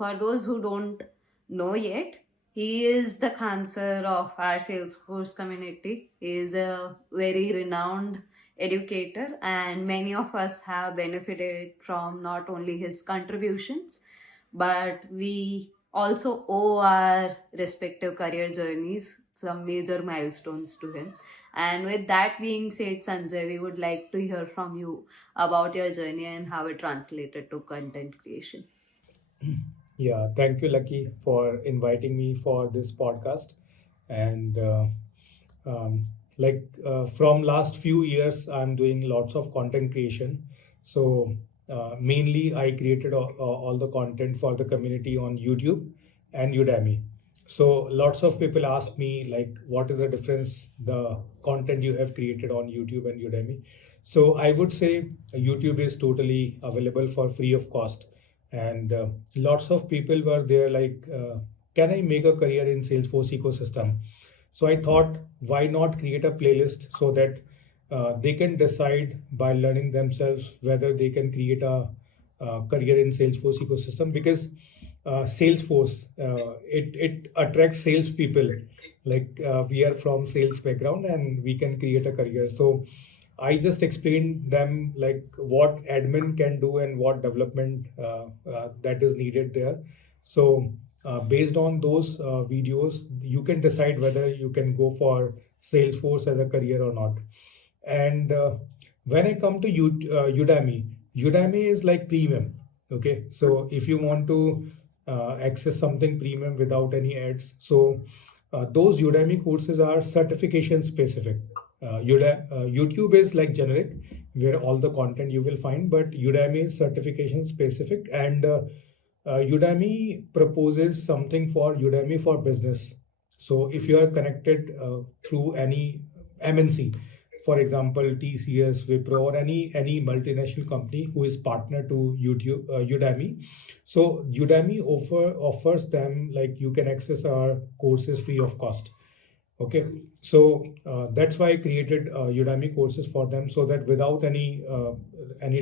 For those who don't know yet, he is the cancer of our Salesforce community. He is a very renowned educator, and many of us have benefited from not only his contributions, but we also owe our respective career journeys some major milestones to him. And with that being said, Sanjay, we would like to hear from you about your journey and how it translated to content creation. Yeah, thank you, Lucky, for inviting me for this podcast. And um, from last few years, I'm doing lots of content creation. So mainly, I created all the content for the community on YouTube and Udemy. So lots of people ask me like, what is the difference the content you have created on YouTube and Udemy? So I would say YouTube is totally available for free of cost, and lots of people were there like, can I make a career in Salesforce ecosystem? So I thought, why not create a playlist so that they can decide by learning themselves whether they can create a career in Salesforce ecosystem, because Salesforce, it attracts salespeople. Like we are from sales background and we can create a career. So I just explained them like what admin can do and what development that is needed there. So based on those videos, you can decide whether you can go for Salesforce as a career or not. And when I come to Udemy, Udemy is like premium. Okay, so if you want to access something premium without any ads, so those Udemy courses are certification specific. YouTube is like generic, where all the content you will find, but Udemy is certification specific, and Udemy proposes something for Udemy for business. So if you are connected through any MNC, for example, TCS, Wipro, or any multinational company who is partner to YouTube, Udemy, so Udemy offers them like you can access our courses free of cost. Okay, so that's why I created Udemy courses for them, so that without any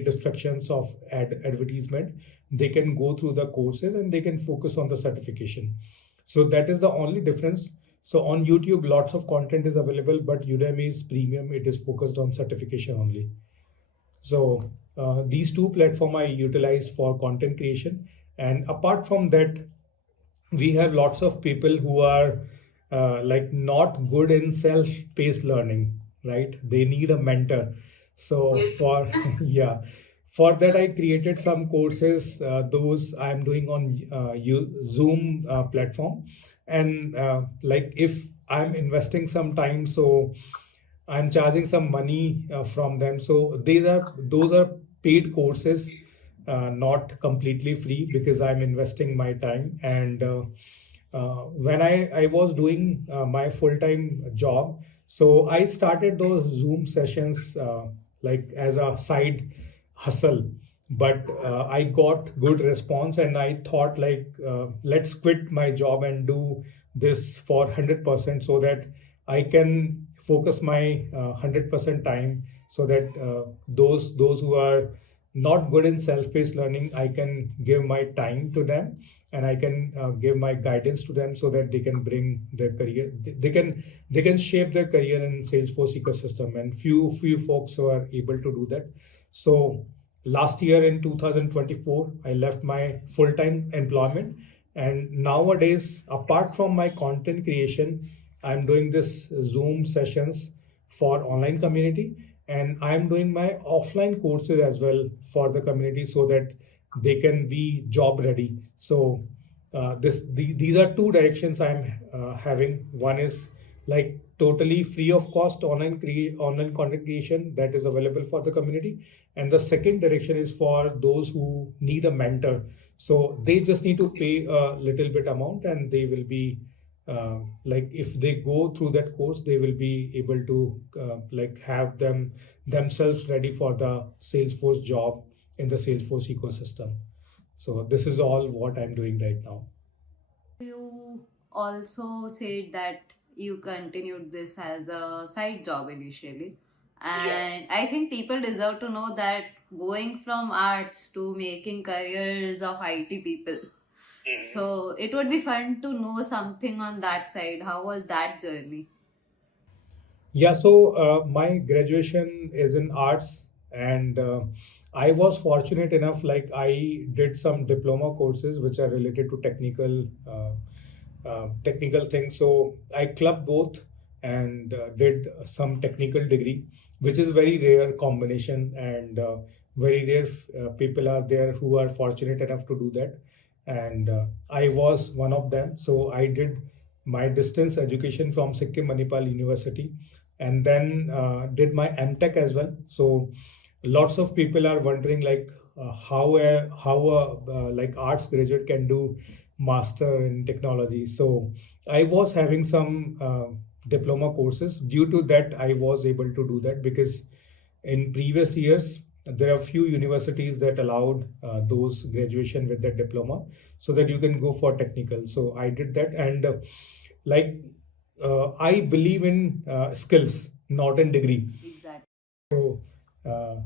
distractions of advertisement, they can go through the courses and they can focus on the certification. So that is the only difference. So on YouTube, lots of content is available, but Udemy is premium. It is focused on certification only. So these two platform I utilized for content creation, and apart from that, we have lots of people who are like not good in self-paced learning, right? They need a mentor. So for yeah, for that I created some courses. Those I'm doing on Zoom platform, and like if I'm investing some time, so I'm charging some money from them. So those are paid courses, not completely free, because I'm investing my time. And when I was doing my full-time job, so I started those Zoom sessions like as a side hustle. But I got good response, and I thought like, let's quit my job and do this for 100%, so that I can focus my 100% time, so that those who are not good in self-paced learning, I can give my time to them, and I can give my guidance to them, so that they can bring their career. They can shape their career in Salesforce ecosystem, and few folks who are able to do that. So last year in 2024, I left my full-time employment, and nowadays, apart from my content creation, I'm doing this Zoom sessions for online community, and I'm doing my offline courses as well for the community, so that they can be job ready. So these are two directions I'm having. One is like totally free of cost online content creation that is available for the community, and the second direction is for those who need a mentor. So they just need to pay a little bit amount, and they will be like if they go through that course, they will be able to like have themselves ready for the Salesforce job in the Salesforce ecosystem. So this is all what I'm doing right now. You also said that you continued this as a side job initially. And I think people deserve to know that going from arts to making careers of IT people. So it would be fun to know something on that side. How was that journey? Yeah, so my graduation is in arts, and I was fortunate enough, like I did some diploma courses which are related to technical things. So I clubbed both and did some technical degree, which is very rare combination, and very rare people are there who are fortunate enough to do that. And I was one of them. So I did my distance education from Sikkim Manipal University, and then did my MTech as well. So lots of people are wondering like how a like arts graduate can do master in technology. So I was having some diploma courses. Due to that, I was able to do that because in previous years there are few universities that allowed those graduation with that diploma, so that you can go for technical. So I did that, and like I believe in skills, not in degree. Exactly. So uh,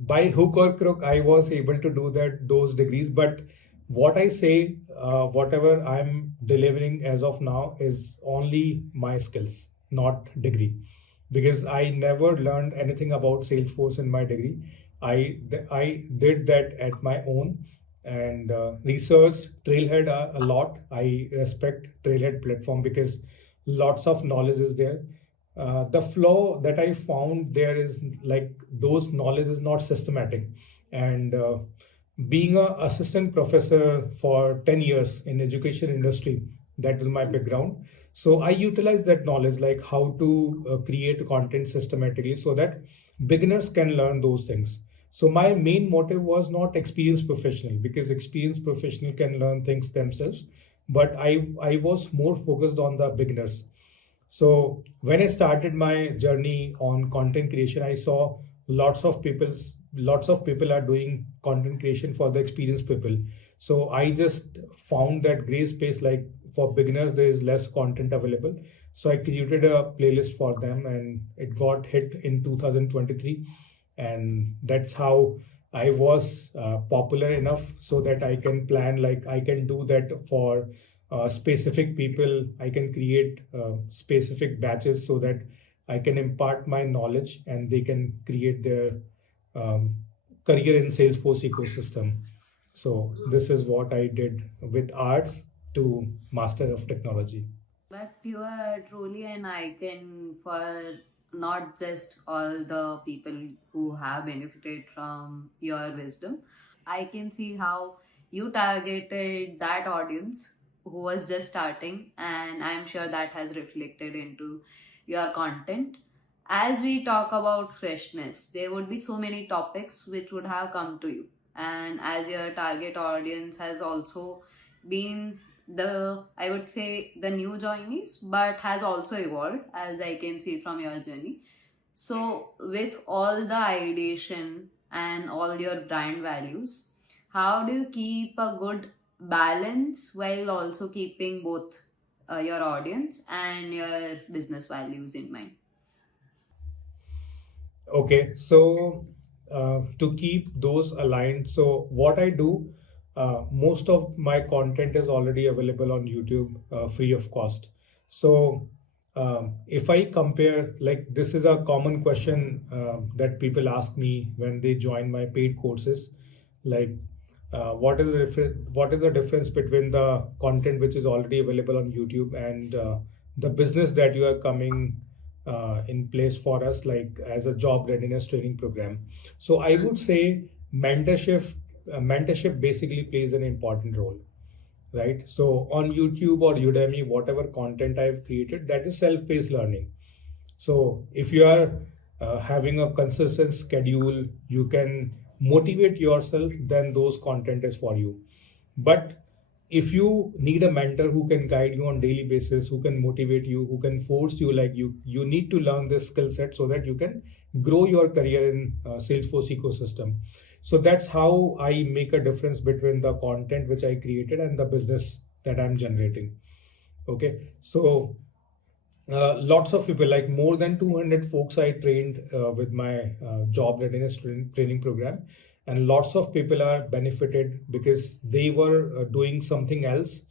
by hook or crook, I was able to do that those degrees. But what I say, whatever I'm delivering as of now is only my skills, not degree, because I never learned anything about Salesforce in my degree. I did that at my own, and researched Trailhead a lot. I respect Trailhead platform because lots of knowledge is there. The flaw that I found there is like those knowledge is not systematic, and being a assistant professor for 10 years in education industry, that is my background. So I utilize that knowledge, like how to create content systematically so that beginners can learn those things. So my main motive was not experienced professional, because experienced professional can learn things themselves, but I was more focused on the beginners. So when I started my journey on content creation, I saw lots of people are doing content creation for the experienced people. So I just found that gray space, like for beginners there is less content available. So I created a playlist for them, and it got hit in 2023, and that's how I was popular enough so that I can plan, like I can do that for specific people. I can create specific batches so that I can impart my knowledge and they can create their um, career in Salesforce ecosystem. So this is what I did with arts to master of technology. But you are truly an icon for not just all the people who have benefited from your wisdom. I can see how you targeted that audience who was just starting, and I'm sure that has reflected into your content. As we talk about freshness, there would be so many topics which would have come to you, and as your target audience has also been the, I would say, the new joinees, but has also evolved, as I can see from your journey. So, with all the ideation and all your brand values, how do you keep a good balance while also keeping both your audience and your business values in mind? Okay, so to keep those aligned, so what I do, most of my content is already available on YouTube, free of cost. So if I compare, like this is a common question that people ask me when they join my paid courses, like what is the difference between the content which is already available on YouTube and the business that you are coming in place for us, like as a job readiness training program. So I would say mentorship basically plays an important role, right? So on YouTube or Udemy, whatever content I've created, that is self-paced learning. So if you are having a consistent schedule, you can motivate yourself, then those content is for you. But if you need a mentor who can guide you on daily basis, who can motivate you, who can force you, like you need to learn this skill set so that you can grow your career in Salesforce ecosystem. So that's how I make a difference between the content which I created and the business that I'm generating. Okay, so lots of people, like more than 200 folks I trained with my job readiness training program. and lots of people are benefited because they were doing something else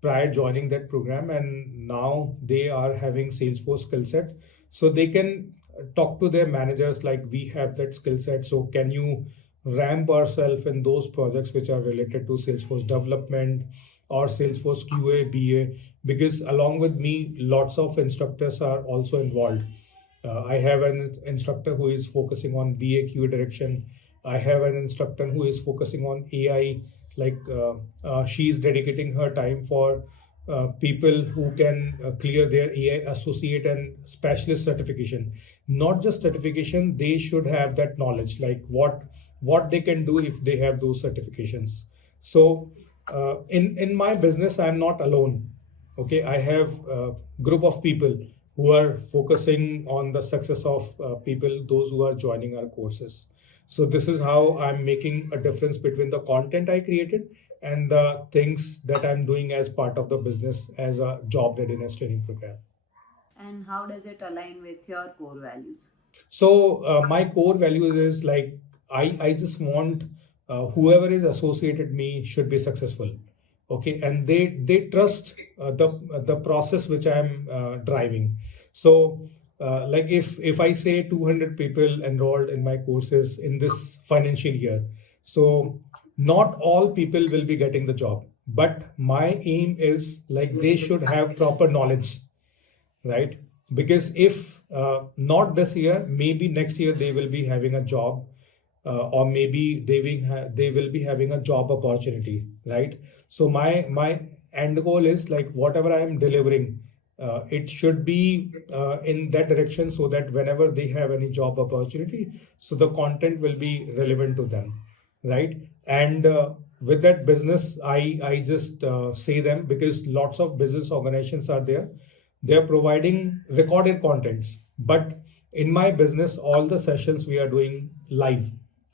prior joining that program, and now they are having Salesforce skill set, so they can talk to their managers like, we have that skill set, so can you ramp ourselves in those projects which are related to Salesforce development or Salesforce QA BA, because along with me lots of instructors are also involved. I have an instructor who is focusing on BAQ direction. I have an instructor who is focusing on AI. Like she is dedicating her time for people who can clear their AI associate and specialist certification. Not just certification, they should have that knowledge, like what they can do if they have those certifications. So in my business, I'm not alone. Okay, I have a group of people who are focusing on the success of people, those who are joining our courses. So this is how I'm making a difference between the content I created and the things that I'm doing as part of the business as a job readiness training program. And how does it align with your core values? So my core values is like, I just want whoever is associated me should be successful. Okay, and they trust the process which I'm driving. So like if I say 200 people enrolled in my courses in this financial year, so not all people will be getting the job, but my aim is like they should have proper knowledge, right? Because if not this year, maybe next year they will be having a job, or maybe they will be having a job opportunity, right? So my end goal is like whatever I am delivering, it should be in that direction, so that whenever they have any job opportunity, so the content will be relevant to them, right? And with that business, I just say them, because lots of business organizations are there, they're providing recorded contents, but in my business all the sessions we are doing live.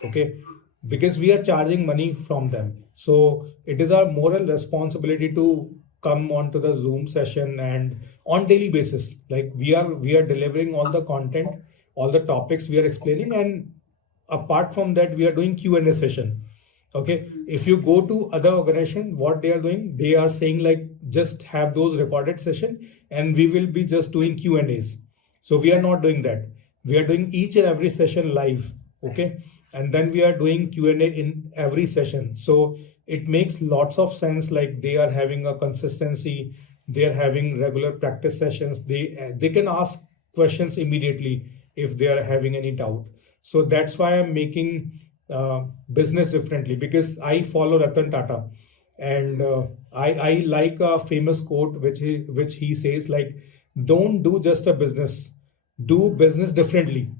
Okay, because we are charging money from them, so it is our moral responsibility to come onto the Zoom session and on daily basis, like we are delivering all the content, all the topics we are explaining, and apart from that we are doing Q&A session. Okay, if you go to other organization, what they are doing, they are saying like, just have those recorded session and we will be just doing Q&As. So we are not doing that, we are doing each and every session live. Okay, and then we are doing Q&A in every session, so it makes lots of sense, like they are having a consistency, they are having regular practice sessions, they can ask questions immediately if they are having any doubt. So that's why I'm making business differently, because I follow Ratan Tata, and I like a famous quote which he says like, don't do just a business, do business differently.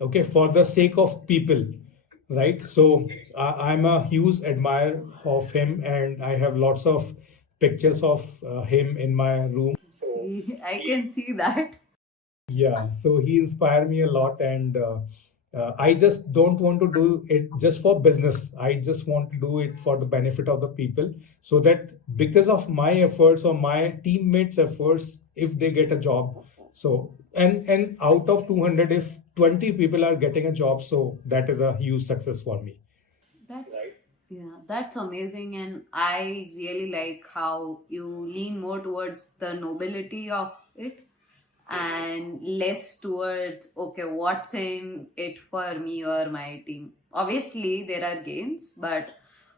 Okay, for the sake of people, right? So I'm a huge admirer of him, and I have lots of pictures of him in my room. So See, I he, can see that. yeah, so he inspired me a lot, and I just don't want to do it just for business. I just want to do it for the benefit of the people, so that because of my efforts or my teammates' efforts, if they get a job, so and out of 200, if 20 people are getting a job, so that is a huge success for me. That's yeah, that's amazing, and I really like how you lean more towards the nobility of it and less towards okay, what's in it for me or my team. Obviously, there are gains, but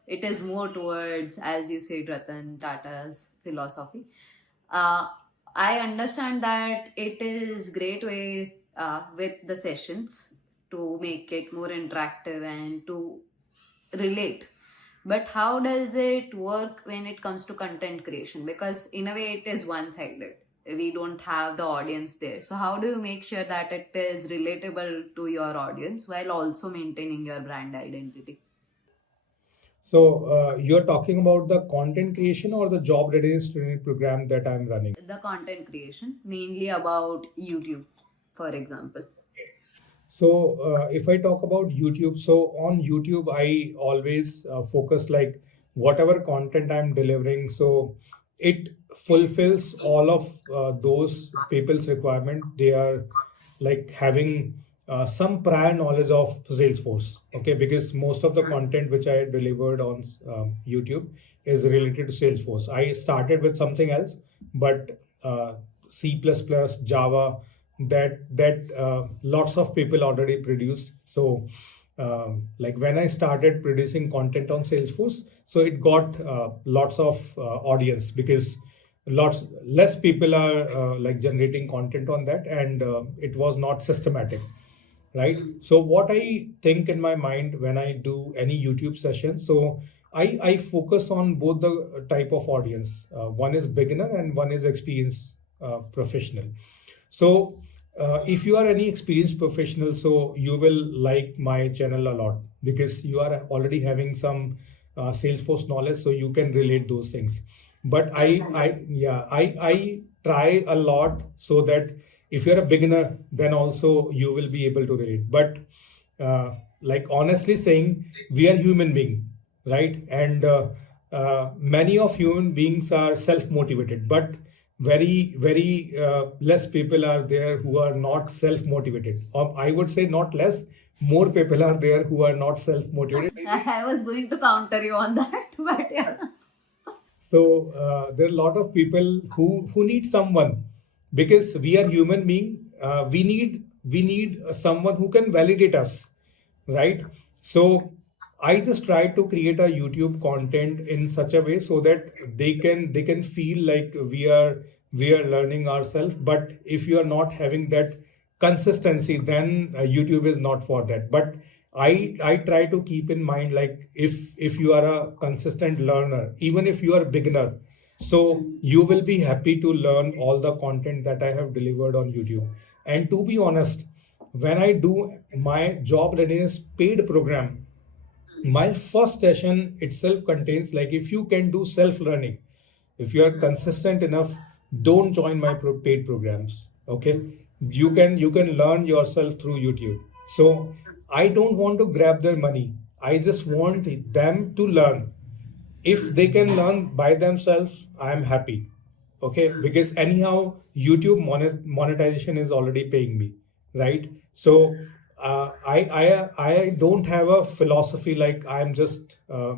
it is more towards, as you said, Ratan Tata's philosophy. Uh, I understand that it is great way with the sessions to make it more interactive and to relate, but how does it work when it comes to content creation? Because in a way, it is one sided. We don't have the audience there. So, how do you make sure that it is relatable to your audience while also maintaining your brand identity? So you're talking about the content creation or the job readiness training program that I'm running? The content creation, mainly about YouTube, for example. So if I talk about YouTube, so on YouTube, I always focus like whatever content I'm delivering. So it fulfills all of those people's requirement. They are like having some prior knowledge of Salesforce. Okay, because most of the content which I delivered on YouTube is related to Salesforce. I started with something else, but C++, Java, that lots of people already produced. So like when I started producing content on Salesforce, so it got lots of audience, because lots less people are like generating content on that, and it was not systematic, right? So what I think in my mind when I do any YouTube session, so I focus on both the type of audience. One is beginner and one is experienced professional. So if you are any experienced professional, so you will like my channel a lot, because you are already having some Salesforce knowledge, so you can relate those things. But I try a lot so that if you're a beginner, then also you will be able to relate. But like honestly saying, we are human being, right? And many of human beings are self-motivated, but very less people are there who are not self-motivated, or I would say not less, more people are there who are not self-motivated. I was going to counter you on that, but yeah. So there are a lot of people who need someone, because we are human being. We need someone who can validate us, right? So I just try to create a YouTube content in such a way so that they can feel like we are learning ourselves. But if you are not having that consistency, then YouTube is not for that. But I try to keep in mind, like if you are a consistent learner, even if you are a beginner, so you will be happy to learn all the content that I have delivered on YouTube. And to be honest, when I do my job readiness paid program, my first session itself contains, like, if you can do self learning, if you are consistent enough, don't join my paid programs. Okay, you can learn yourself through YouTube. So I don't want to grab their money, I just want them to learn. If they can learn by themselves, I am happy. Okay, because anyhow YouTube monetization is already paying me, right? So I don't have a philosophy like I'm just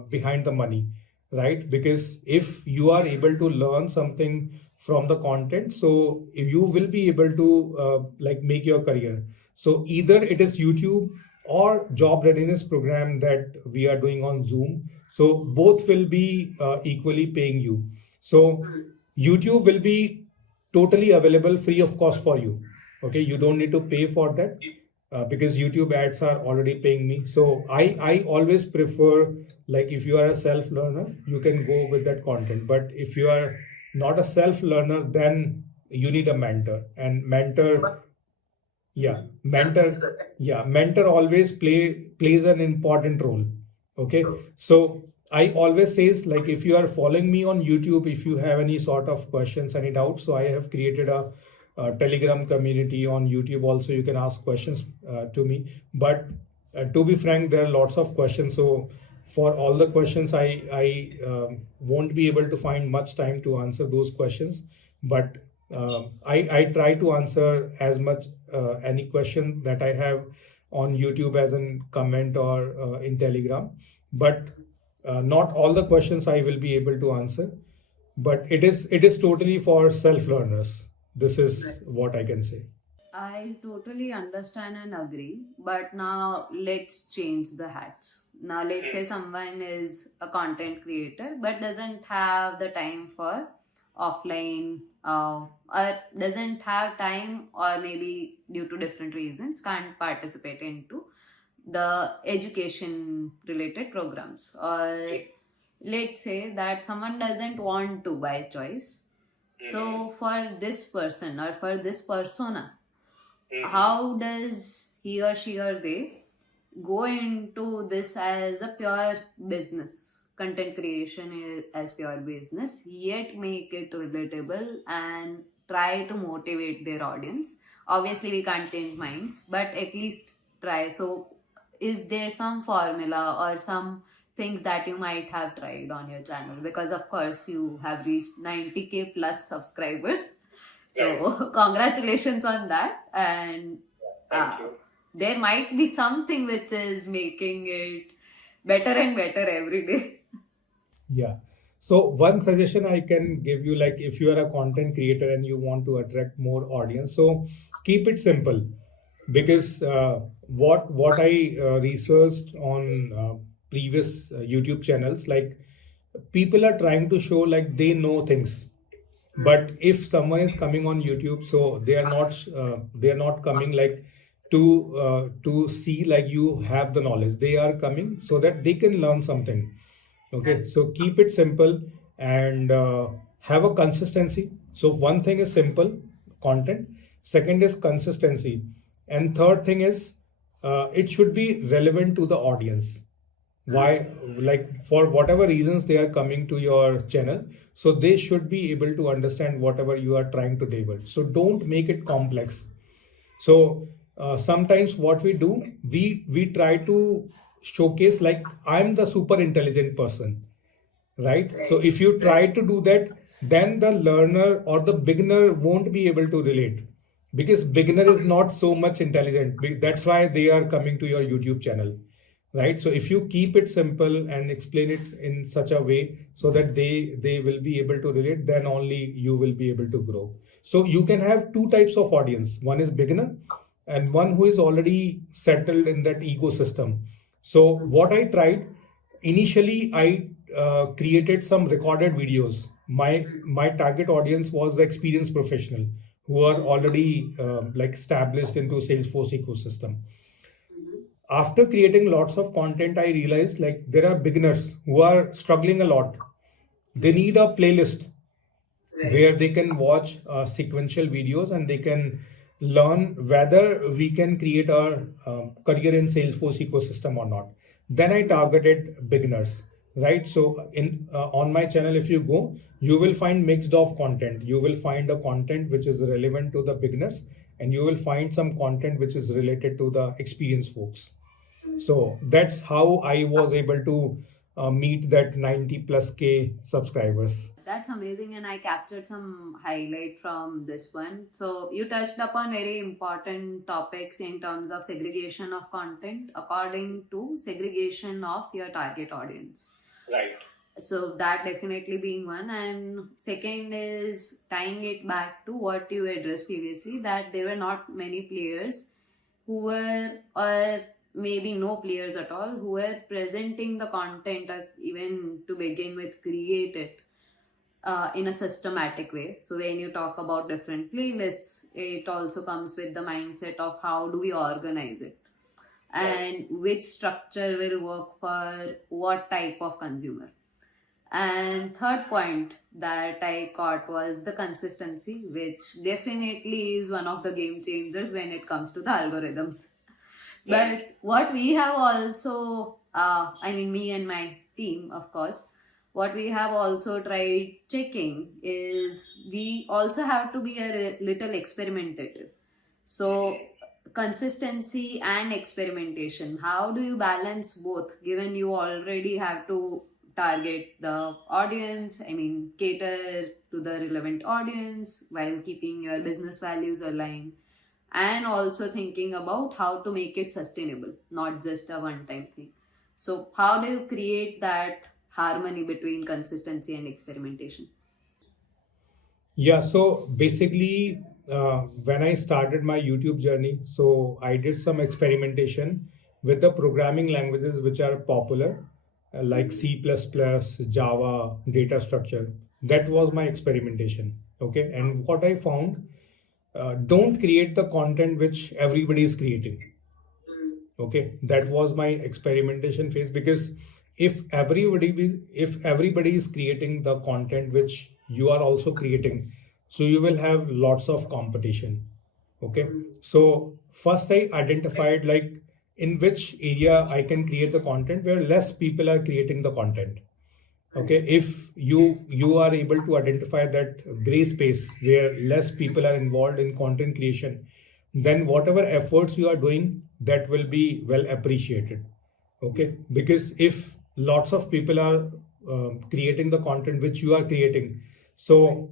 behind the money, right? Because if you are able to learn something from the content, so you will be able to like make your career. So either it is YouTube or job readiness program that we are doing on Zoom, so both will be equally paying you. So YouTube will be totally available free of cost for you. Okay, you don't need to pay for that because YouTube ads are already paying me. So I always prefer, like, if you are a self learner, you can go with that content. But if you are not a self learner, then you need a mentor. And yeah, mentor always plays an important role. Okay, so I always says, like, if you are following me on YouTube, if you have any sort of questions, any doubts, so I have created a Telegram community on YouTube. Also, you can ask questions to me. But to be frank, there are lots of questions. So for all the questions, I won't be able to find much time to answer those questions. But I try to answer as much any question that I have on YouTube as in comment or in Telegram. But not all the questions I will be able to answer. But it is totally for self learners. This is what I can say. I totally understand and agree, but now let's change the hats. Now, let's say someone is a content creator but doesn't have the time for offline, or doesn't have time, or maybe due to different reasons can't participate into the education related programs. Or let's say that someone doesn't want to by choice. So, for this person or for this persona, how does he or she or they go into this as a pure business, content creation as pure business, yet make it relatable and try to motivate their audience? Obviously we can't change minds, but at least try. So is there some formula or some things that you might have tried on your channel? Because of course you have reached 90K plus subscribers, so congratulations on that. And Thank you. there might be something which is making it better and better every day. Yeah. So one suggestion I can give you, like if you are a content creator and you want to attract more audience, so keep it simple. Because what I researched on previous YouTube channels, like people are trying to show like they know things, but if someone is coming on YouTube, so they are not coming like to see like you have the knowledge. They are coming so that they can learn something. Okay, so keep it simple and have a consistency. So one thing is simple content, second is consistency, and third thing is it should be relevant to the audience. Why, like for whatever reasons they are coming to your channel, so they should be able to understand whatever you are trying to deliver. So don't make it complex. So sometimes what we do, we try to showcase like I'm the super intelligent person, right? So if you try to do that, then the learner or the beginner won't be able to relate, because beginner is not so much intelligent. That's why they are coming to your YouTube channel, right? So if you keep it simple and explain it in such a way so that they will be able to relate, then only you will be able to grow. So you can have two types of audience: one is beginner and one who is already settled in that ecosystem. So what I tried initially, I created some recorded videos. My target audience was the experienced professional who are already like established into Salesforce ecosystem. After creating lots of content, I realized like there are beginners who are struggling a lot. They need a playlist where they can watch sequential videos and they can learn whether we can create a career in Salesforce ecosystem or not. Then I targeted beginners, right? So in on my channel, if you go, you will find mixed of content. You will find a content which is relevant to the beginners, and you will find some content which is related to the experienced folks. So that's how I was able to meet that 90 plus K subscribers. That's amazing, and I captured some highlight from this one. So you touched upon very important topics in terms of segregation of content according to segregation of your target audience. Right. So that definitely being one, and second is tying it back to what you addressed previously, that there were not many players who were, or maybe no players at all, who were presenting the content, even to begin with create it in a systematic way. So when you talk about different playlists, it also comes with the mindset of how do we organize it and which structure will work for what type of consumer. And third point that I caught was the consistency, which definitely is one of the game changers when it comes to the algorithms. But what we have also, I mean, me and my team, of course, what we have also tried checking is we also have to be a little experimentative. So, consistency and experimentation. How do you balance both, given you already have to target the audience, I mean, cater to the relevant audience while keeping your business values aligned, and also thinking about how to make it sustainable, not just a one time thing. So, how do you create that harmony between consistency and experimentation? Yeah, so basically, when I started my YouTube journey, so I did some experimentation with the programming languages which are popular, like C++, Java, data structure. That was my experimentation. Okay, and what I found, don't create the content which everybody is creating. Okay, that was my experimentation phase, because if everybody is creating the content which you are also creating, so you will have lots of competition. Okay, so first I identified like in which area I can create the content where less people are creating the content. Okay, if you are able to identify that gray space where less people are involved in content creation, then whatever efforts you are doing, that will be well appreciated. Okay, because if lots of people are creating the content which you are creating, so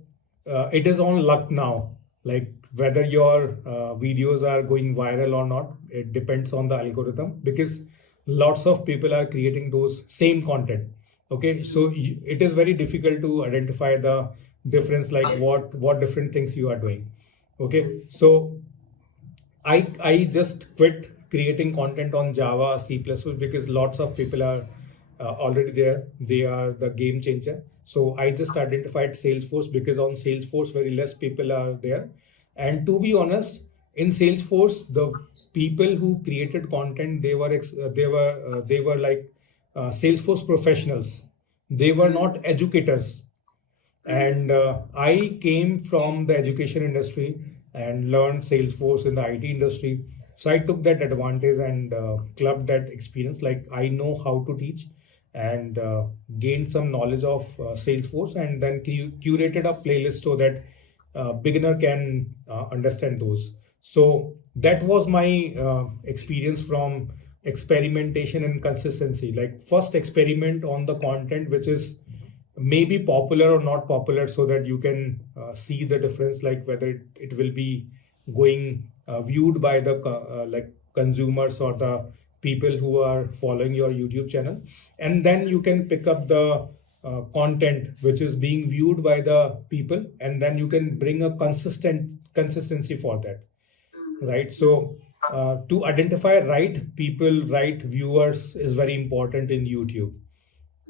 it is on luck now. Like whether your videos are going viral or not, it depends on the algorithm, because lots of people are creating those same content. Okay, so it is very difficult to identify the difference, like what different things you are doing. Okay, so I just quit creating content on Java, C++, because lots of people are already there. They are the game changer. So I just identified Salesforce, because on Salesforce very less people are there. And to be honest, in Salesforce, the people who created content, they were like Salesforce professionals. They were not educators. And I came from the education industry and learned Salesforce in the IT industry. So I took that advantage and clubbed that experience. Like, I know how to teach, and gained some knowledge of Salesforce, and then curated a playlist so that beginner can understand those. So that was my experience from experimentation and consistency. Like, first experiment on the content which is maybe popular or not popular, so that you can see the difference, like whether it will be going viewed by the like consumers or the people who are following your YouTube channel. And then you can pick up the content which is being viewed by the people, and then you can bring a consistency for that, right? So to identify right people, right viewers is very important in YouTube.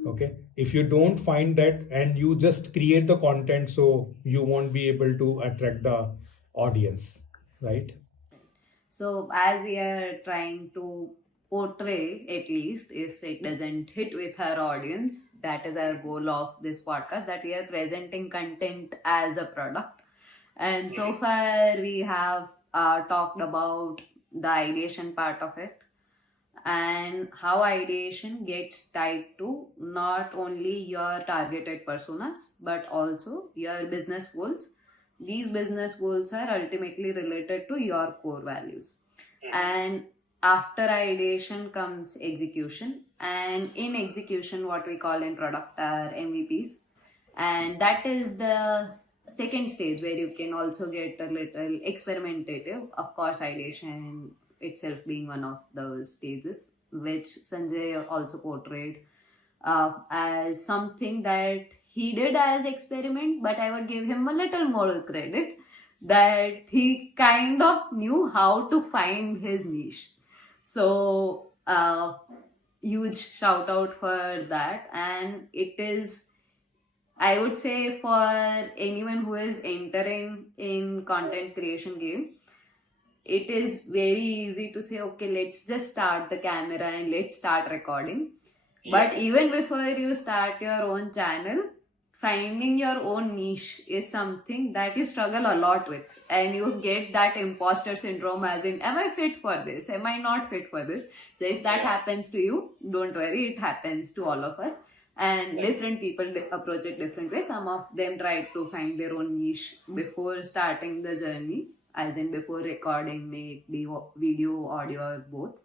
Okay, if you don't find that and you just create the content, so you won't be able to attract the audience, right? So, as we are trying to portray, at least if it doesn't hit with our audience, that is our goal of this podcast, that we are presenting content as a product. And so far, we have talked about the ideation part of it, and how ideation gets tied to not only your targeted personas but also your business goals. These business goals are ultimately related to your core values. And after ideation comes execution, and in execution, what we call in product are MVPs, and that is the second stage where you can also get a little experimentative. Of course, ideation itself being one of those stages, which Sanjay also portrayed as something that he did as experiment, but I would give him a little more credit that he kind of knew how to find his niche. So huge shout out for that. And it is, I would say, for anyone who is entering in content creation game, it is very easy to say, okay, let's just start the camera and let's start recording. But even before you start your own channel, finding your own niche is something that you struggle a lot with. And you get that imposter syndrome, as in, am I fit for this? Am I not fit for this? So if that happens to you, don't worry, it happens to all of us. And different people approach it different ways. Some of them try to find their own niche before starting the journey, as in before recording, may it be video, audio, or both.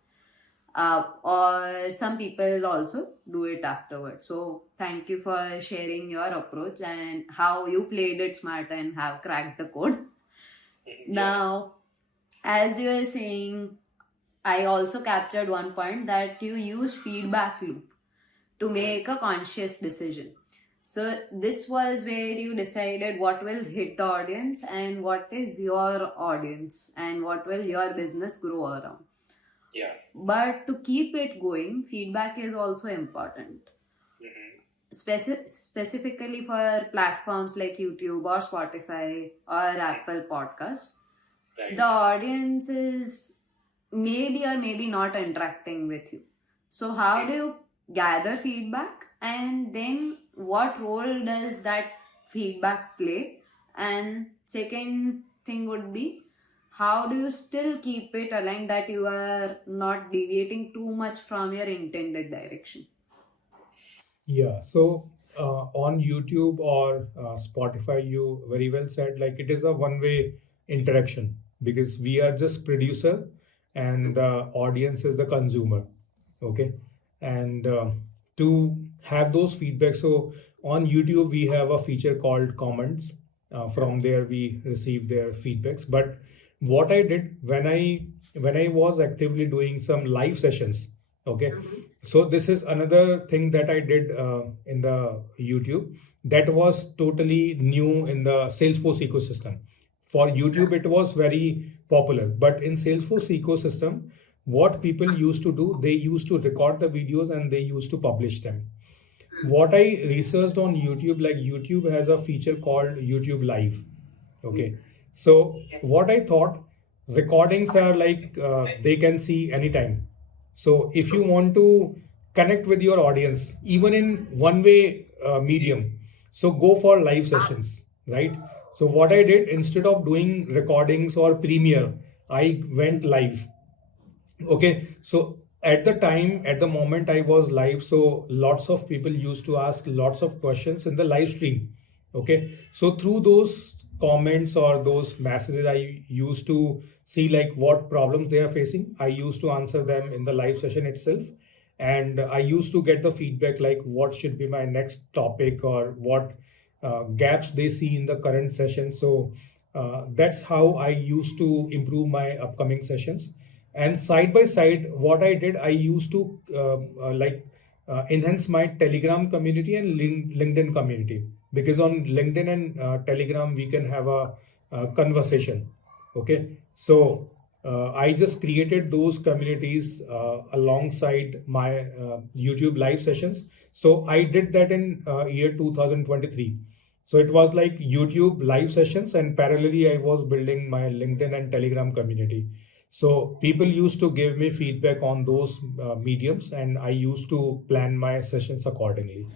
Or some people also do it afterwards. So thank you for sharing your approach and how you played it smart and have cracked the code. Now, as you were saying, I also captured one point that you use feedback loop to make a conscious decision. So this was where you decided what will hit the audience and what is your audience and what will your business grow around. But to keep it going, feedback is also important. Specifically for platforms like YouTube or Spotify or Apple Podcasts, the audience is maybe or maybe not interacting with you. So how do you gather feedback, and then what role does that feedback play? And second thing would be, how do you still keep it aligned that you are not deviating too much from your intended direction? Yeah, so on YouTube or Spotify, you very well said, like it is a one-way interaction, because we are just producer and the audience is the consumer. Okay, and to have those feedback, so on YouTube we have a feature called comments. From there we receive their feedbacks. But what I did when I was actively doing some live sessions, okay. So this is another thing that I did in the YouTube that was totally new in the Salesforce ecosystem. For YouTube, it was very popular, but in Salesforce ecosystem, what people used to do, they used to record the videos and they used to publish them. What I researched on YouTube, like YouTube has a feature called YouTube Live. Okay. So what I thought, recordings are like they can see anytime. So if you want to connect with your audience, even in one way medium, so go for live sessions, right? So what I did, instead of doing recordings or premiere, I went live. Okay, so at the time, at the moment I was live, so lots of people used to ask lots of questions in the live stream. Okay, so through those comments or those messages, I used to see like what problems they are facing. I used to answer them in the live session itself. And I used to get the feedback like what should be my next topic or what gaps they see in the current session. So that's how I used to improve my upcoming sessions. And side by side, what I did, I used to enhance my Telegram community and LinkedIn community, because on LinkedIn and Telegram we can have a conversation. Okay, so I just created those communities alongside my YouTube live sessions. So I did that in year 2023. So it was like YouTube live sessions, and parallelly I was building my LinkedIn and Telegram community. So people used to give me feedback on those mediums, and I used to plan my sessions accordingly.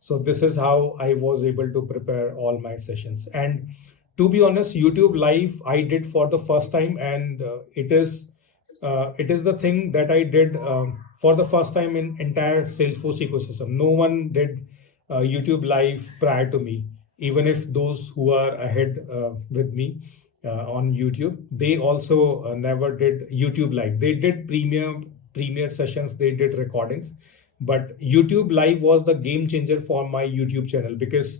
So this is how I was able to prepare all my sessions. And to be honest, YouTube Live I did for the first time, and it is the thing that I did for the first time in entire Salesforce ecosystem. No one did YouTube Live prior to me, even if those who are ahead with me on YouTube, they also never did YouTube Live. They did premiere sessions, they did recordings, but YouTube Live was the game changer for my YouTube channel, because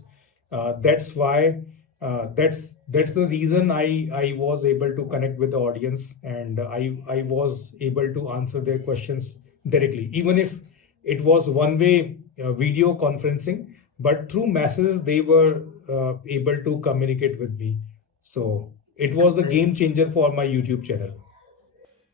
that's why that's the reason I was able to connect with the audience, and I was able to answer their questions directly, even if it was one way video conferencing, but through messages they were able to communicate with me. So it was the game changer for my YouTube channel.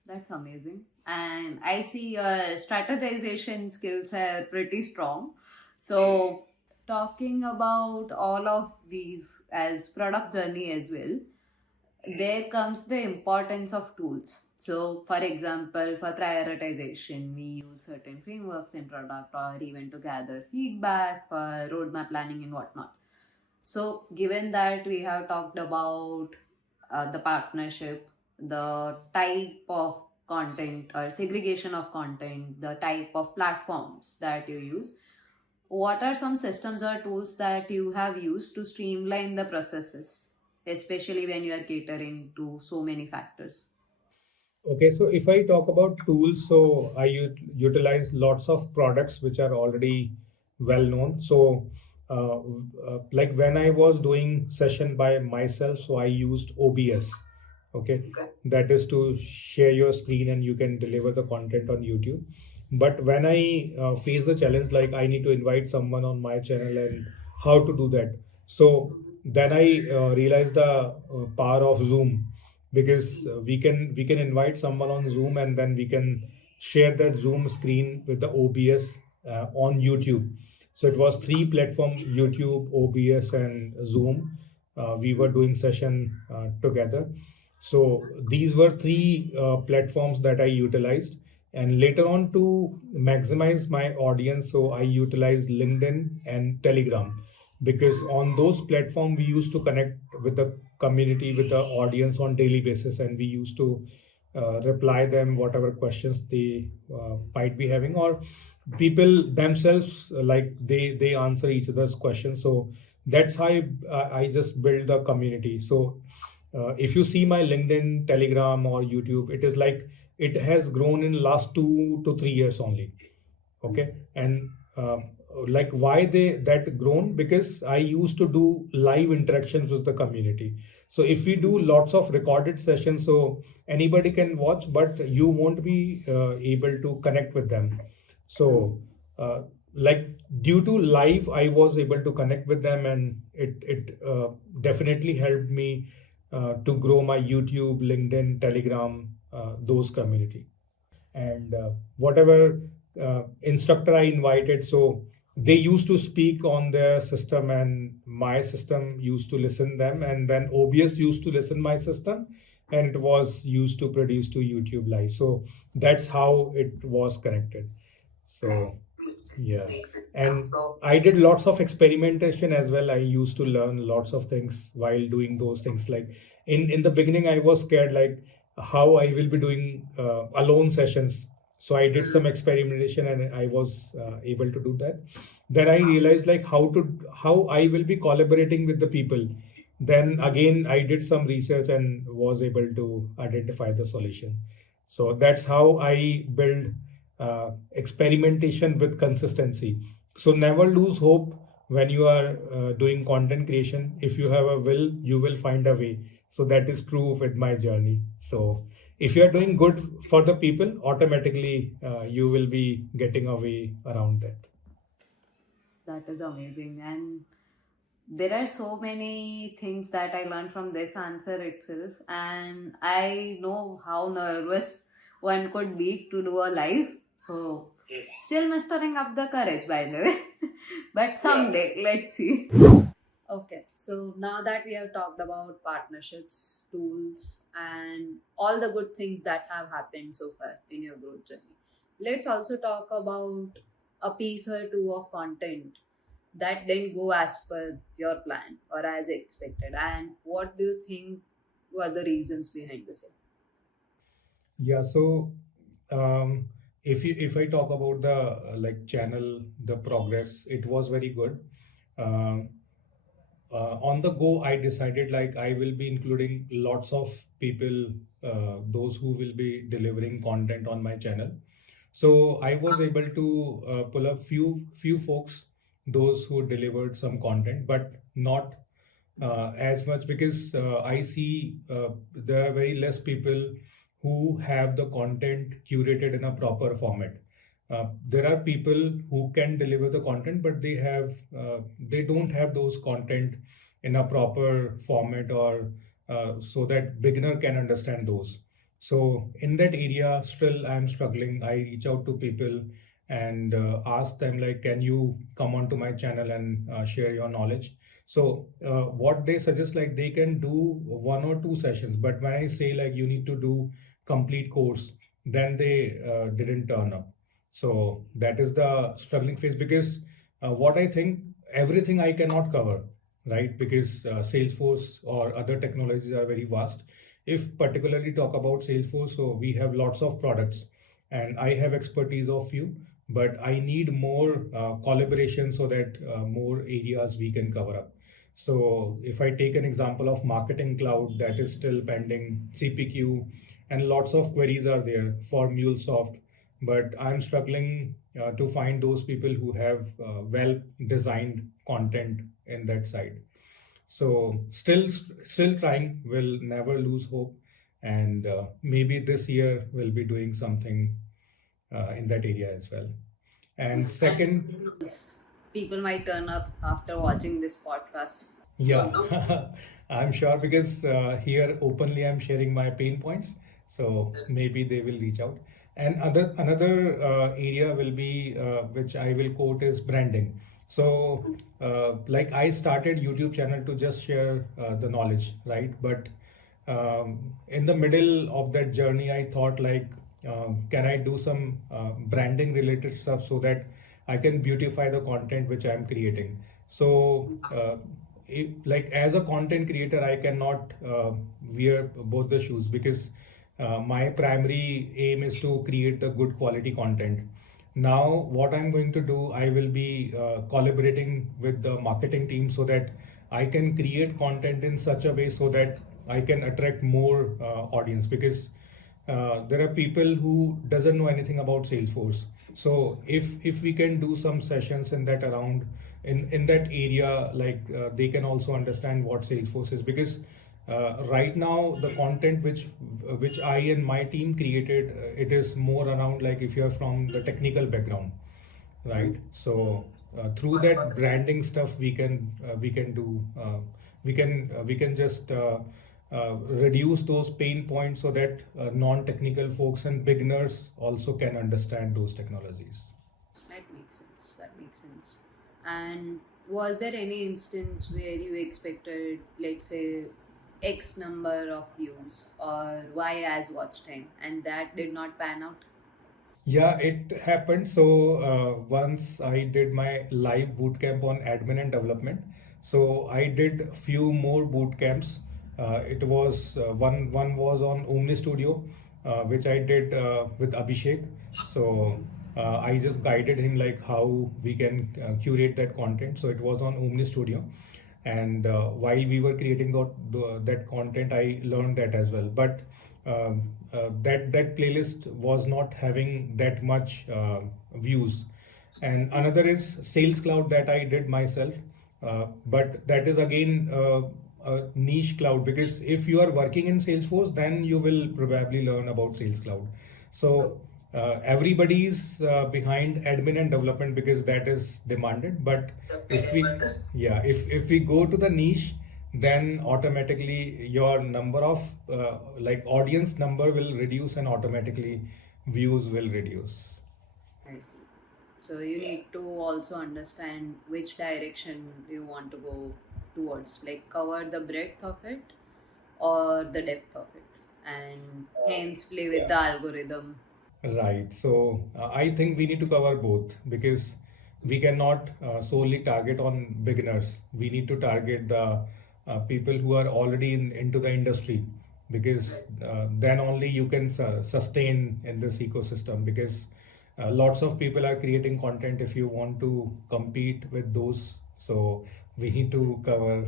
That's amazing. And I see your strategization skills are pretty strong. So, talking about all of these as product journey as well, there comes the importance of tools. So, for example, for prioritization, we use certain frameworks in product or even to gather feedback for roadmap planning and whatnot. So, given that we have talked about the partnership, the type of content or segregation of content, the type of platforms that you use, what are some systems or tools that you have used to streamline the processes, especially when you are catering to so many factors? Okay, so if I talk about tools, so I utilize lots of products which are already well known. So, like when I was doing session by myself, so I used OBS. Okay, that is to share your screen and you can deliver the content on YouTube. But when I face the challenge, like I need to invite someone on my channel and how to do that. So then I realized the power of Zoom, because we can invite someone on Zoom and then we can share that Zoom screen with the OBS on YouTube. So it was three platform: YouTube, OBS, and Zoom. We were doing session together. So these were three platforms that I utilized. And later on, to maximize my audience, so I utilized LinkedIn and Telegram, because on those platforms we used to connect with the community, with the audience on daily basis, and we used to reply them whatever questions they might be having, or people themselves like they answer each other's questions. So that's how I just build the community. So if you see my LinkedIn, Telegram, or YouTube, it is like it has grown in last 2 to 3 years only. Okay, and like why they that grown, because I used to do live interactions with the community. So if we do lots of recorded sessions, so anybody can watch, but you won't be able to connect with them. So uh, like due to live, I was able to connect with them, and it definitely helped me to grow my YouTube, LinkedIn, Telegram, those community. And whatever instructor I invited, so they used to speak on their system, and my system used to listen them, and then OBS used to listen my system, and it was used to produce to YouTube live. So that's how it was connected. So yeah, and I did lots of experimentation as well. I used to learn lots of things while doing those things. Like in the beginning, I was scared like how I will be doing alone sessions. So I did some experimentation, and I was able to do that. Then I realized like how I will be collaborating with the people. Then again, I did some research and was able to identify the solution. So that's how I build experimentation with consistency. So never lose hope when you are doing content creation. If you have a will, you will find a way. So that is true with my journey. So if you are doing good for the people, automatically you will be getting a way around that. That is amazing. And there are so many things that I learned from this answer itself. And I know how nervous one could be to do a live. So, still mustering up the courage, by the way. But someday, let's see. Okay, so now that we have talked about partnerships, tools, and all the good things that have happened so far in your growth journey, let's also talk about a piece or two of content that didn't go as per your plan or as expected. And what do you think were the reasons behind the same? Yeah, so um, if I talk about the like channel, the progress, it was very good. Um, on the go, I decided like I will be including lots of people, those who will be delivering content on my channel. So I was able to pull up few folks, those who delivered some content, but not as much, because I see there are very less people who have the content curated in a proper format. There are people who can deliver the content, but they don't have those content in a proper format, or so that beginner can understand those. So in that area, still I'm struggling. I reach out to people and ask them like, can you come onto my channel and share your knowledge? So what they suggest, like they can do 1 or 2 sessions, but when I say like you need to do complete course, then they didn't turn up. So that is the struggling phase, because what I think, everything I cannot cover, right? Because Salesforce or other technologies are very vast. If particularly talk about Salesforce, so we have lots of products, and I have expertise of few, but I need more collaboration so that more areas we can cover up. So if I take an example of Marketing Cloud, that is still pending CPQ, and lots of queries are there for MuleSoft, but I'm struggling to find those people who have well designed content in that side. So still trying, will never lose hope, and maybe this year we'll be doing something in that area as well. And second, People might turn up after watching this podcast. yeah, I'm sure, because here openly I'm sharing my pain points, so maybe they will reach out. And another area will be which I will quote is branding. So like I started YouTube channel to just share the knowledge, right? But in the middle of that journey, I thought like, can I do some branding related stuff so that I can beautify the content which I'm creating. So like as a content creator, I cannot wear both the shoes, because my primary aim is to create the good quality content. Now what I'm going to do, I will be collaborating with the marketing team so that I can create content in such a way so that I can attract more audience, because there are people who doesn't know anything about Salesforce. So if we can do some sessions in that around in that area, like they can also understand what Salesforce is, because right now the content which I and my team created, it is more around like if you are from the technical background, right? So through that branding stuff we can do we can just reduce those pain points so that non-technical folks and beginners also can understand those technologies. That makes sense. That makes sense. And was there any instance where you expected, let's say, X number of views or Y as watch time, and that did not pan out? Yeah, it happened. So once I did my live boot camp on admin and development. So I did few more boot camps. It was one was on Omni Studio, which I did with Abhishek. So I just guided him like how we can curate that content. So it was on Omni Studio, and while we were creating that content, I learned that as well. But that playlist was not having that much views. And another is Sales Cloud that I did myself, but that is again a niche cloud, because if you are working in Salesforce, then you will probably learn about Sales Cloud. So everybody's behind admin and development because that is demanded. But if we yeah if we go to the niche, then automatically your number of like audience number will reduce, and automatically views will reduce. I see. So you need to also understand which direction you want to go towards, like cover the breadth of it or the depth of it, and hence play with the algorithm. Right. So I think we need to cover both, because we cannot solely target on beginners. We need to target the people who are already into the industry, because then only you can sustain in this ecosystem. Because lots of people are creating content. If you want to compete with those, so we need to cover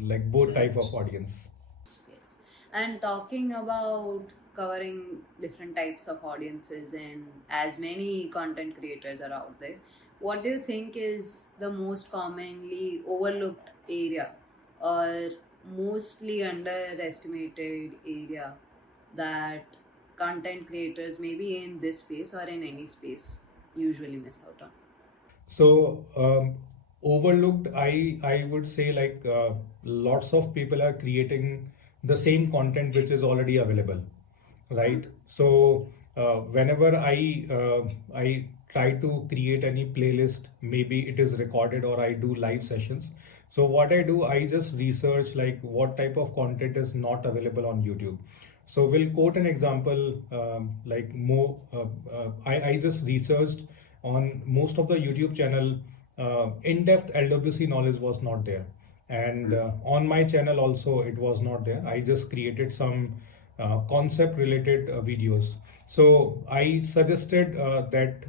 like both type of audience. Yes. And talking about covering different types of audiences and as many content creators are out there, what do you think is the most commonly overlooked area or mostly underestimated area that content creators, maybe in this space or in any space, usually miss out on? So overlooked, I would say like lots of people are creating the same content which is already available, right? So whenever I try to create any playlist, maybe it is recorded or I do live sessions. So what I do, I just research like what type of content is not available on YouTube. So we'll quote an example, like more. I just researched on most of the YouTube channel. In-depth LWC knowledge was not there, and on my channel also it was not there. I just created some concept related videos. So I suggested that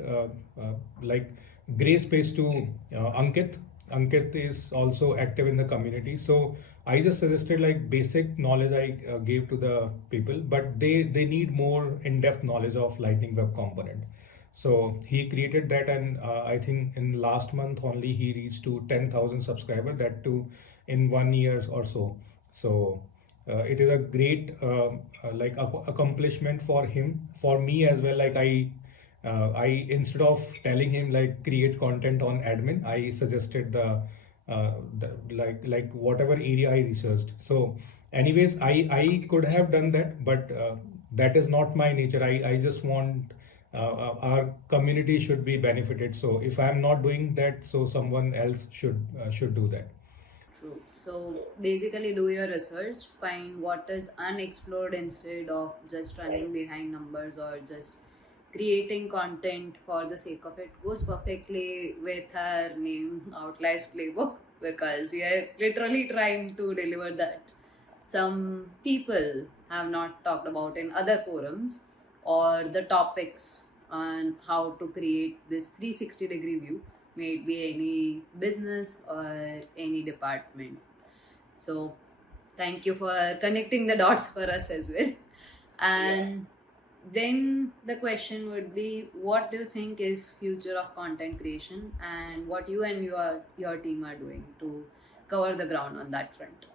like gray space to Ankit. Ankit is also active in the community. So I just suggested like basic knowledge I gave to the people, but they need more in-depth knowledge of Lightning Web Component. So he created that, and I think in last month only he reached to 10,000 subscribers. That too in 1 year or so. So it is a great like accomplishment for him, for me as well. Like I instead of telling him like create content on admin, I suggested the like whatever area I researched. So anyways, I could have done that, but that is not my nature. I just want our community should be benefited. So if I'm not doing that, so someone else should do that. True. So basically, do your research, find what is unexplored instead of just running behind numbers or just creating content for the sake of it. Goes perfectly with her name, Outliers Playbook, because we are literally trying to deliver that some people have not talked about in other forums, or the topics on how to create this 360-degree view, may it be any business or any department. So thank you for connecting the dots for us as well. And Then the question would be, what do you think is future of content creation, and what you and your team are doing to cover the ground on that front?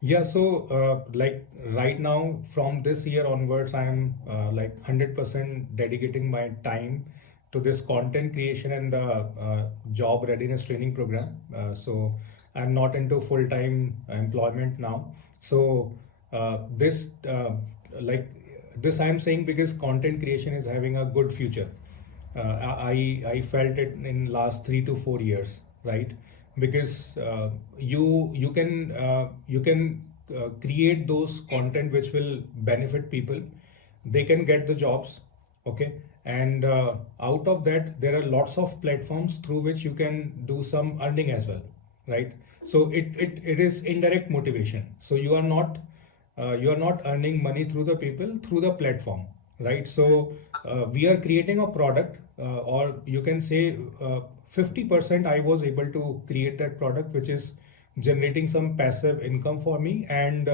Yeah, so like right now, from this year onwards, I'm like 100% dedicating my time to this content creation and the job readiness training program. So I'm not into full-time employment now. So this like this I'm saying because content creation is having a good future. I felt it in last 3 to 4 years, right? Because you can create those content which will benefit people. They can get the jobs, okay, and out of that there are lots of platforms through which you can do some earning as well, right? So it is indirect motivation. So you are not earning money through the people through the platform, right? So we are creating a product, or you can say 50% I was able to create that product, which is generating some passive income for me, and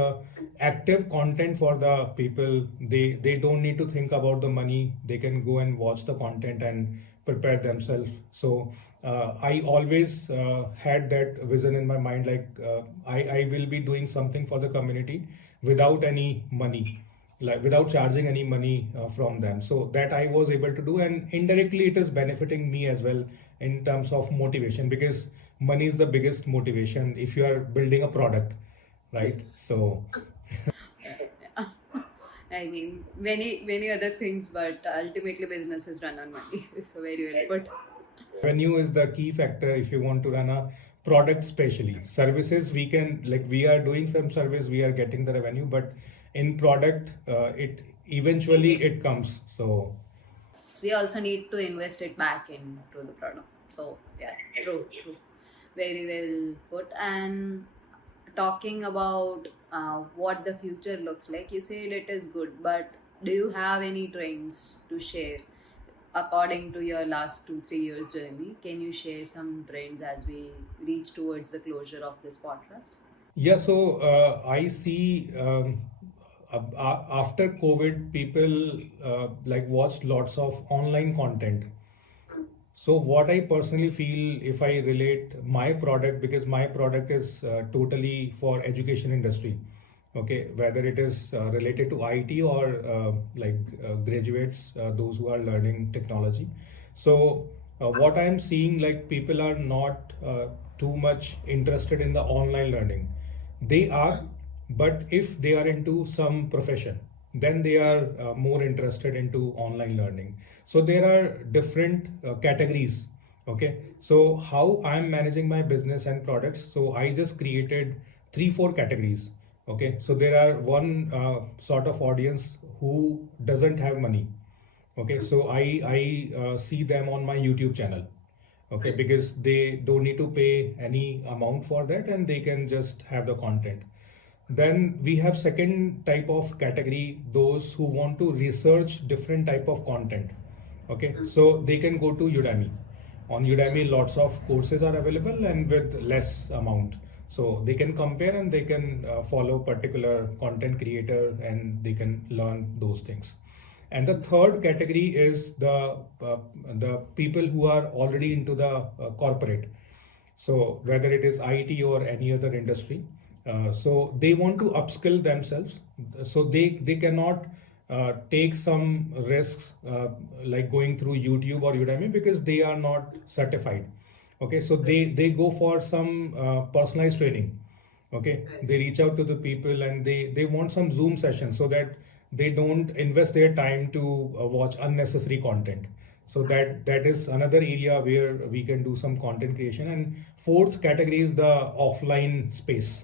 active content for the people. They don't need to think about the money. They can go and watch the content and prepare themselves. So I always had that vision in my mind, like I will be doing something for the community without any money, like without charging any money from them. So that I was able to do, and indirectly it is benefiting me as well in terms of motivation, because money is the biggest motivation if you are building a product, right? Yes. So Yeah. I mean, many other things, but ultimately businesses run on money. So very well put. revenue is the key factor if you want to run a product. Especially services, we can, like, we are doing some service, we are getting the revenue, but in product it eventually it comes. So We also need to invest it back into the product. So yeah, true. Very well put. And talking about what the future looks like, you said it is good, but do you have any trends to share according to your last 2 3 years journey? Can you share some trends as we reach towards the closure of this podcast? yeah, so I see after COVID, people like watched lots of online content. So what I personally feel, if I relate my product, because my product is totally for education industry, okay, whether it is related to IT or graduates, those who are learning technology. So what I am seeing, like, people are not too much interested in the online learning. They are, but if they are into some profession, then they are more interested into online learning. So there are different categories. Okay, so how I'm managing my business and products, so I just created 3 4 categories. Okay, so there are one sort of audience who doesn't have money. Okay, so I see them on my YouTube channel. Okay, because they don't need to pay any amount for that, and they can just have the content. Then we have second type of category, those who want to research different type of content. Okay, so they can go to Udemy. On Udemy, lots of courses are available and with less amount. So they can compare and they can follow particular content creator and they can learn those things. And the third category is the people who are already into the corporate. So whether it is IT or any other industry, so they want to upskill themselves. So they cannot take some risks like going through YouTube or Udemy, because they are not certified. Okay, so they go for some personalized training. Okay, they reach out to the people and they want some Zoom sessions, so that they don't invest their time to watch unnecessary content. So that is another area where we can do some content creation. And fourth category is the offline space,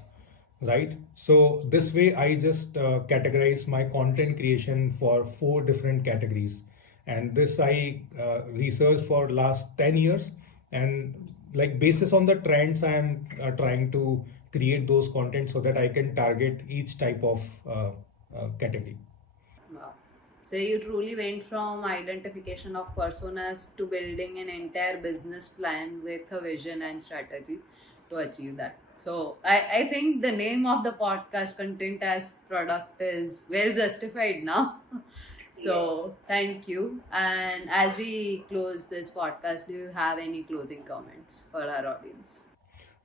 right? So this way I just categorize my content creation for 4 different categories, and this I researched for last 10 years. And like basis on the trends, I am trying to create those content so that I can target each type of category. Wow. So you truly went from identification of personas to building an entire business plan with a vision and strategy to achieve that. So I think the name of the podcast, Content as Product, is well justified now. So, thank you. And as we close this podcast, do you have any closing comments for our audience?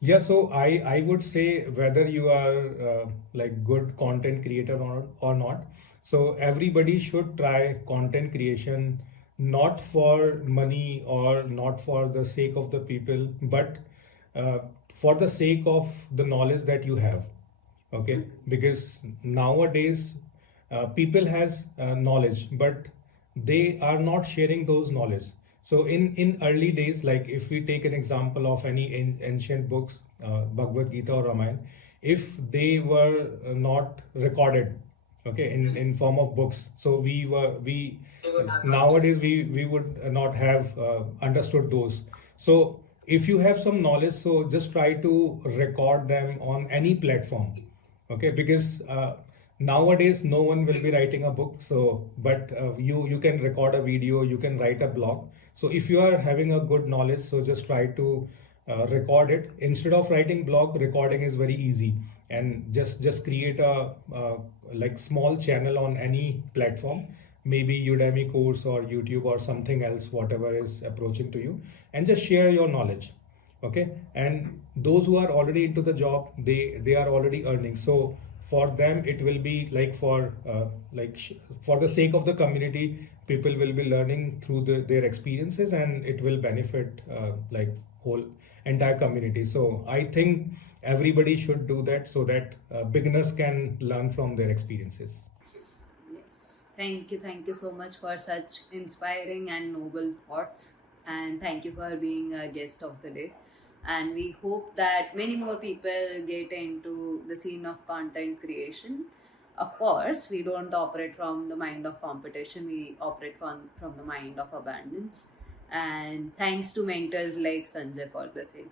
Yeah, so I would say whether you are like good content creator or not. So everybody should try content creation, not for money or not for the sake of the people, but uh, for the sake of the knowledge that you have. Okay, because nowadays people has knowledge, but they are not sharing those knowledge. So in early days, like if we take an example of any ancient books, Bhagavad Gita or Ramayana, if they were not recorded, okay, in form of books, so we nowadays we would not have understood those. So if you have some knowledge, so just try to record them on any platform. Okay, because nowadays no one will be writing a book, so but you can record a video, you can write a blog. So if you are having a good knowledge, so just try to record it. Instead of writing blog, recording is very easy. And just create a like small channel on any platform, maybe Udemy course or YouTube or something else, whatever is approaching to you, and just share your knowledge. Okay, and those who are already into the job, they are already earning. So for them it will be like for the sake of the community, people will be learning through their experiences, and it will benefit like whole entire community. So I think everybody should do that, so that beginners can learn from their experiences. Yes. Thank you so much for such inspiring and noble thoughts. And thank you for being a guest of the day. And we hope that many more people get into the scene of content creation. Of course, we don't operate from the mind of competition, we operate from the mind of abundance. And thanks to mentors like Sanjay for the same.